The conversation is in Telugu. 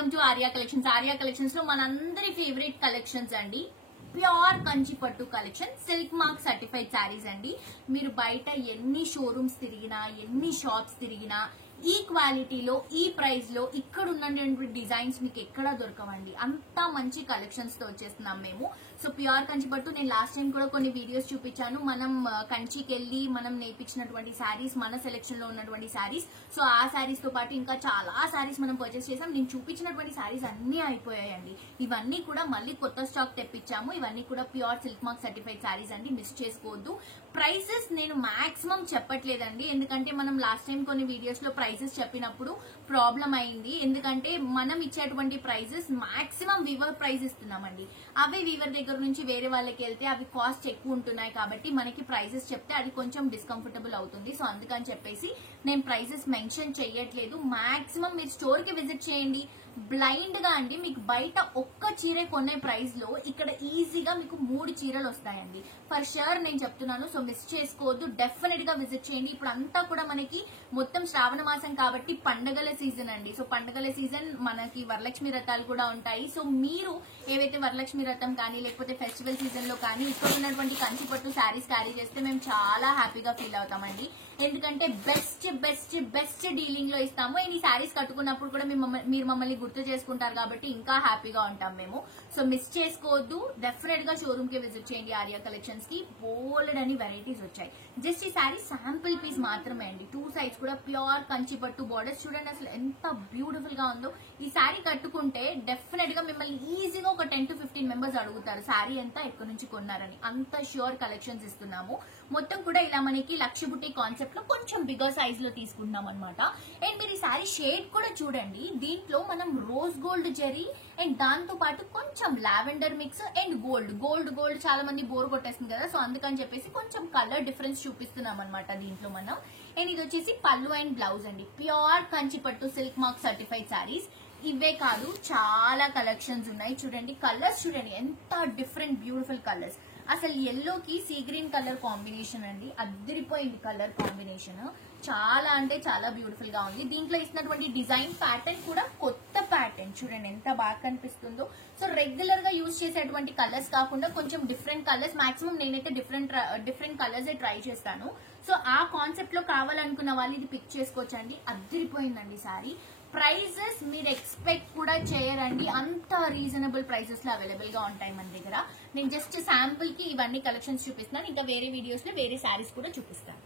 Welcome to Arya collections. Arya collections లో మనందరి ఫేవరెట్ కలెక్షన్స్ అండి, ప్యూర్ కంచి పట్టు collection, silk mark certified saris అండి. మీరు బయట ఎన్ని షోరూమ్స్ తిరిగినా, ఎన్ని షాప్స్ తిరిగినా ఈ క్వాలిటీలో, ఈ ప్రైస్ లో ఇక్కడ ఉన్నటువంటి డిజైన్స్ మీకు ఎక్కడా దొరకవండి. అంత మంచి కలెక్షన్స్ తో వచ్చేస్తున్నాం మేము. సో ప్యూర్ కంచి పట్టు, నేను లాస్ట్ టైం కూడా కొన్ని వీడియోస్ చూపించాను. మనం కంచికి వెళ్ళి మనం నేర్పించినటువంటి శారీస్, మన సెలెక్షన్ లో ఉన్నటువంటి శారీస్. సో ఆ శారీస్ తో పాటు ఇంకా చాలా శారీస్ మనం పర్చేస్ చేసాం. నేను చూపించినటువంటి శారీస్ అన్ని అయిపోయాయండి. ఇవన్నీ కూడా మళ్ళీ కొత్త స్టాక్ తెప్పించాము. ఇవన్నీ కూడా pure silk mark certified saris అండి, మిస్ చేసుకోవద్దు. ప్రైసెస్ నేను మాక్సిమం చెప్పట్లేదండి, ఎందుకంటే మనం లాస్ట్ టైం కొన్ని వీడియోస్ లో ప్రైసెస్ చెప్పినప్పుడు ప్రాబ్లం అయింది. ఎందుకంటే మనం ఇచ్చేటువంటి ప్రైసెస్ మాక్సిమం వీవర్ ప్రైస్ ఇస్తున్నామండి. అవే వీవర్ దగ్గర నుంచి వేరే వాళ్ళకి వెళ్తే అవి కాస్ట్ ఎక్కువ ఉంటున్నాయి కాబట్టి మనకి ప్రైసెస్ చెప్తే అది కొంచెం డిస్కంఫర్టబుల్ అవుతుంది. సో అందుకని చెప్పేసి నేను ప్రైసెస్ మెన్షన్ చేయట్లేదు. మాక్సిమం మీరు స్టోర్ కి విజిట్ చేయండి. బ్లైండ్ గా అండి, మీకు బయట ఒక్క చీర కొనే ప్రైస్ లో ఇక్కడ ఈజీగా మీకు 3 చీరలు వస్తాయండి. ఫర్ షూర్ నేను చెప్తున్నాను. సో మిస్ చేసుకోవద్దు, డెఫినెట్ గా విజిట్ చేయండి. ఇప్పుడు అంతా కూడా మనకి మొత్తం శ్రావణ మాసం కాబట్టి పండగల సీజన్ అండి. సో పండగల సీజన్ మనకి వరలక్ష్మి వ్రతాలు కూడా ఉంటాయి. సో మీరు ఏవైతే వరలక్ష్మి వ్రతం కానీ లేకపోతే ఫెస్టివల్ సీజన్ లో కానీ ఇక్కడ ఉన్నటువంటి కంచి పట్టు శారీస్ క్యారీ చేస్తే మేము చాలా హ్యాపీగా ఫీల్ అవుతామండి. ఎందుకంటే బెస్ట్ బెస్ట్ బెస్ట్ డీలింగ్ లో ఇస్తాము. ఈ శారీస్ కట్టుకున్నప్పుడు కూడా మీరు మమ్మల్ని గుర్తు చేసుకుంటారు కాబట్టి ఇంకా హ్యాపీగా ఉంటాం మేము. సో మిస్ చేసుకోవద్దు, డెఫినెట్ గా షోరూమ్ కి విజిట్ చేయండి. ఆర్యా కలెక్షన్స్ కి బోల్డ్ అని వెరైటీస్ వచ్చాయి. జస్ట్ ఈ శారీ శాంపుల్ పీస్ మాత్రమే అండి. 2 సైడ్స్ కూడా ప్యూర్ కంచి పట్టు బోర్డర్స్. చూడండి అసలు ఎంత బ్యూటిఫుల్ గా ఉందో. ఈ శారీ కట్టుకుంటే డెఫినెట్ గా మిమ్మల్ని ఈజీగా ఒక 10 to 15 మెంబర్స్ అడుగుతారు శారీ ఎంత, ఎక్కడి నుంచి కొన్నారని. అంత ష్యూర్ కలెక్షన్స్ ఇస్తున్నాము. మొత్తం కూడా ఇలా మనకి లక్ష బుట్టి కాన్సెప్ట్ లో కొంచెం బిగ్గర్ సైజ్ లో తీసుకుంటున్నాం అనమాట. అండ్ మీరు ఈ శారీ షేడ్ కూడా చూడండి. దీంట్లో మనం రోజ్ గోల్డ్ జెరీ అండ్ దాంతో పాటు కొంచెం లావెండర్ మిక్స్ అండ్ గోల్డ్ చాలా మంది బోర్ కొట్టేస్తుంది కదా. సో అందుకని చెప్పేసి కొంచెం కలర్ డిఫరెన్స్ చూపిస్తున్నాం అనమాట దీంట్లో మనం. అండ్ ఇది వచ్చేసి పళ్ళు అండ్ బ్లౌజ్ అండి. ప్యూర్ కంచి పట్టు సిల్క్ మార్క్ సర్టిఫైడ్ శారీస్. ఇవే కాదు, చాలా కలెక్షన్స్ ఉన్నాయి. చూడండి కలర్స్, చూడండి ఎంత డిఫరెంట్ బ్యూటిఫుల్ కలర్స్. అసలు ఎల్లో కి సీ గ్రీన్ కలర్ కాంబినేషన్ అండి, అద్దరిపోయింది కలర్ కాంబినేషన్. చాలా అంటే చాలా బ్యూటిఫుల్ గా ఉంది. దీంట్లో ఇచ్చినటువంటి డిజైన్ ప్యాటర్న్ కూడా కొత్త ప్యాటర్న్. చూడండి ఎంత బాగా కనిపిస్తుందో. సో రెగ్యులర్ గా యూజ్ చేసేటువంటి కలర్స్ కాకుండా కొంచెం డిఫరెంట్ కలర్స్, మాక్సిమం నేనైతే డిఫరెంట్ కలర్స్ ట్రై చేస్తాను. సో ఆ కాన్సెప్ట్ లో కావాలనుకున్న వాళ్ళు ఇది పిక్ చేసుకోవచ్చండి. అద్దరిపోయిందండి సారీ. ప్రైజెస్ మీరు ఎక్స్పెక్ట్ కూడా చేయరండి, అంత రీజనబుల్ ప్రైసెస్ లో అవైలబుల్ గా ఉంటాయి మన దగ్గర. నేను జస్ట్ శాంపుల్ కి ఇవన్నీ కలెక్షన్స్ చూపిస్తున్నాను. ఇంకా వేరే వీడియోస్ లో వేరే శారీస్ కూడా చూపిస్తాను.